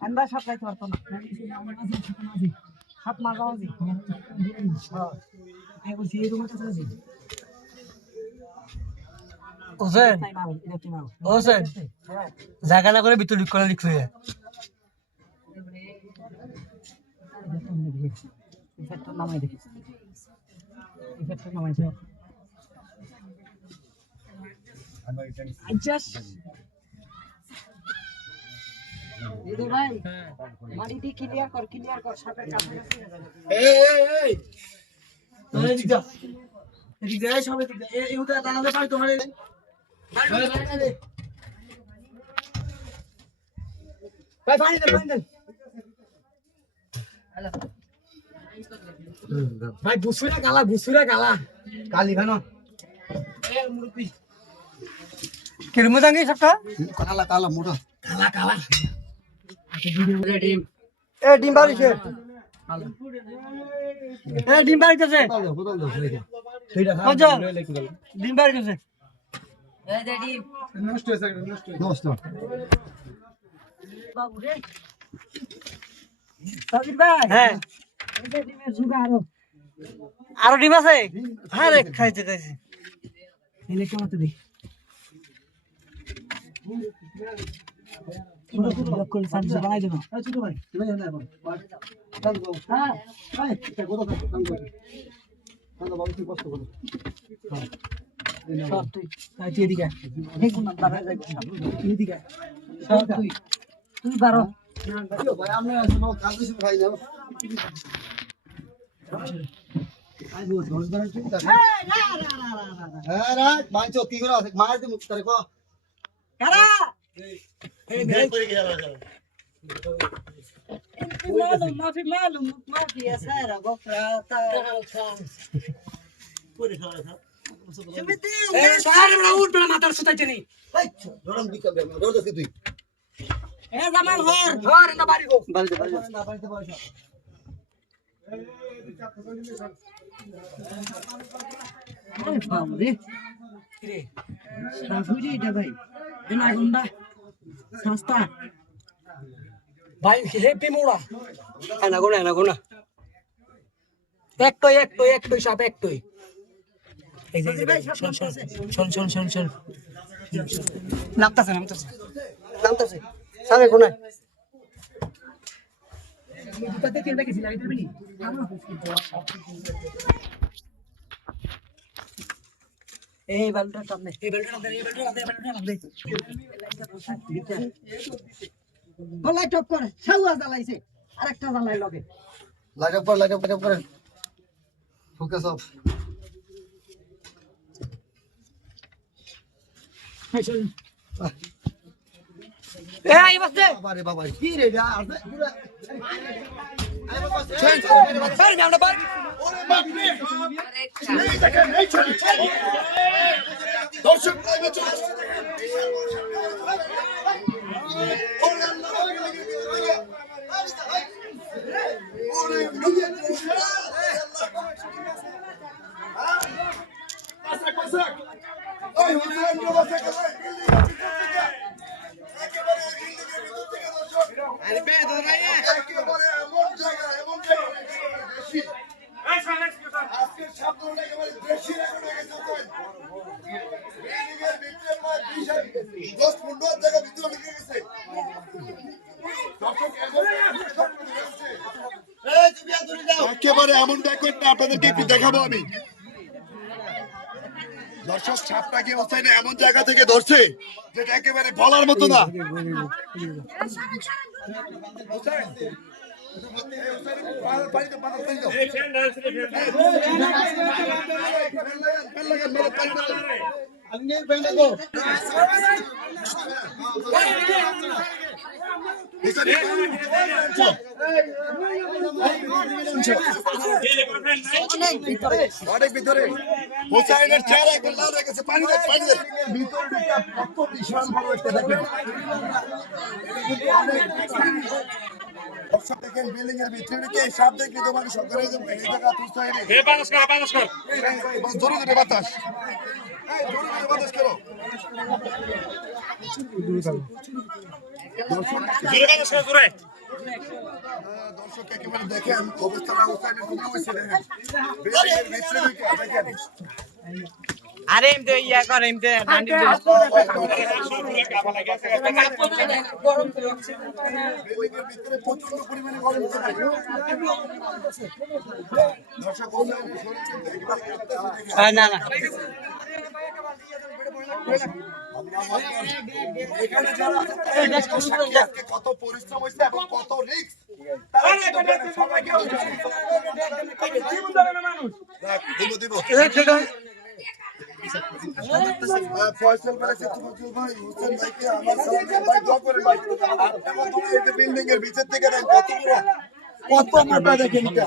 আমরা সাপ খাইতে পারতো না সাপ মাঝামাঝি হ্যাঁ বলছি এই রুমের কাছে আছি হোসেন হোসেন হ্যাঁ জায়গা না করে ভিতর ঢুক করে ইফেক্টর নামাই দেখি ইফেক্টর নামাইছে আচ্ছা দিদি ভাই মাটিটি ক্লিয়ার কর ক্লিয়ার কর সাপের কাছে। এই এই এই এদিক যা এদিক যা সব এই উদা দাঁড়াতে পারি তোমার ভাই পানি দেন পানি দেন। ভাই বুসুরা গালা বুসুরা গালা। কালি খানো কিরম দাঙ্গি সবটা? কালা কালা মোটা কালা কালা এ ডিম বাড়িছে এ ডিম বাড়িতেছে ডিম বাড়িতেছে নষ্ট হয়েছে নষ্ট নষ্ট বাবু রে ভাই। হ্যাঁ। ডিমের আরও আরও ডিম আছে? হ্যাঁ খাইছে খাইছে এনে কেমন তো করে সাবজি বানাই দেবো ছোট ভাই তুমি এনে এখন হ্যাঁ এই এটা কত কাল দাও কাল দাও বাবু তুই কষ্ট করো হ্যাঁ। সব তুই আয় তুই এদিকে। এই কোন নাম্বার আছে তুই এদিকে সব তুই তুই ভাই ভাই বার করে আছে মার দিমু তারে কারা এই ব্যাগ করে গেল انت معلوم ما في معلوم ما في يا ساره بكره تعال شو بدي সারে বড় উঠ বড় মাথার সুতাইতে নি এই গরম দিকে দে রোদ আছে তুই يا زمان هور হর না বাড়ি গো বাড়িতে বাড়িতে না বাড়িতে বসা বাবুরে রাফুজি এটা ভাই এনা গুন্ডা সস্তা ভাই হেপি মোড়া এনা গোনা এনা গোনা একটই একটই একটই সাপ একটই এই যে, শোন শোন শোন শোন শোন নামতাছে নামতাছে নামতাছে সাবে গোনা দুটাতে তেলটা গেছিল আমি দেবেনি এই বালুটা টানলে এই বেলটা নাম এই বেলটা নাম দে এই বেলটা নাম দে। বলাই টপ করে সাউয়া জ্বালাইছে আরেকটা জ্বালাই লগে। লাইট অফ কর লাইট অফ কর। ফোকাস অফ এ আই বাসে বাবারে বাবারে কি রে এটা আর পুরো স্যার আমরা বার দর্শক চলে একেবারে এমন দেখবেন না, আপনাদেরকে একটু দেখাবো আমি। দর্শক ছাপটাকে হোসেন এমন জায়গা থেকে ধরছে যেটা একেবারে বলার মতো না? অনেক ভিতরে হোসাইনের চেহারা একবার লাল হয়ে গেছে পানি দেখ পানি দেখ ভিতরে ঢুকে কত বিশাল বড় একটা দেখেন বিল্ডিং এর ভিতরে সাপ দেখলে তো মানুষ সকালে যাবে এই জায়গা তুই হোসাইনে এ বাতাস কর বাতাস কর বাস ধরে ধরে বাতাস এই ধরে ধরে বাতাস করো দর্শক একেবারে দেখেন অবস্থাটা হোসাইনের মধ্যে হয়েছে দেখেন। আরে এমতে ইয়া কর এমতে ডান্ডি দে। না না। এখানে যারা আজকে কত পরিশ্রম হয়েছে এবং কত রিস্ক। দিব, দিব। আহ, বলেছে, তুফাজুল ভাই, হোসেন ভাইকে আমার সালাম ভাই, দোয়া করেন, ভাই। এবং তুমি এই যে এর ভিতর থেকে দেখ, কত বড়, কত মোটা দেখেন এটা।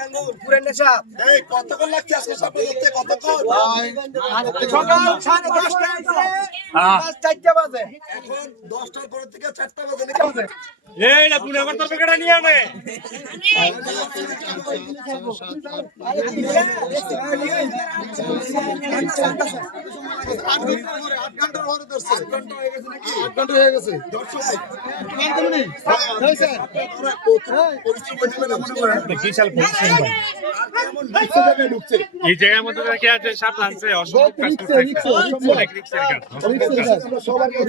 একেবারে নেশা এই, কতক্ষণ লাগছে আজকে সাপে ধরতে? কতক্ষণ? সকাল সাড়ে দশটা চারটা বাজে এখন দশটার পর থেকে চারটা বাজে নাকি? এই না পুনে আবার তোর প্যাকেটটা নিয়ে আনে আট ঘণ্টার পরে ধরছে। আট ঘণ্টা গেছে নাকি? দর্শক, পুরো প্রথম পরিশ্রম হয়েছে বলে করেন। বিশাল পরিশ্রম এই জায়গার মধ্যে থেকে আছে সাপ লাগছে অসম্ভব কাজ করতে অনেক রিক্সের কাজ অসম্ভব কাজ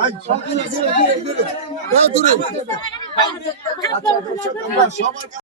আচ্ছা, সবার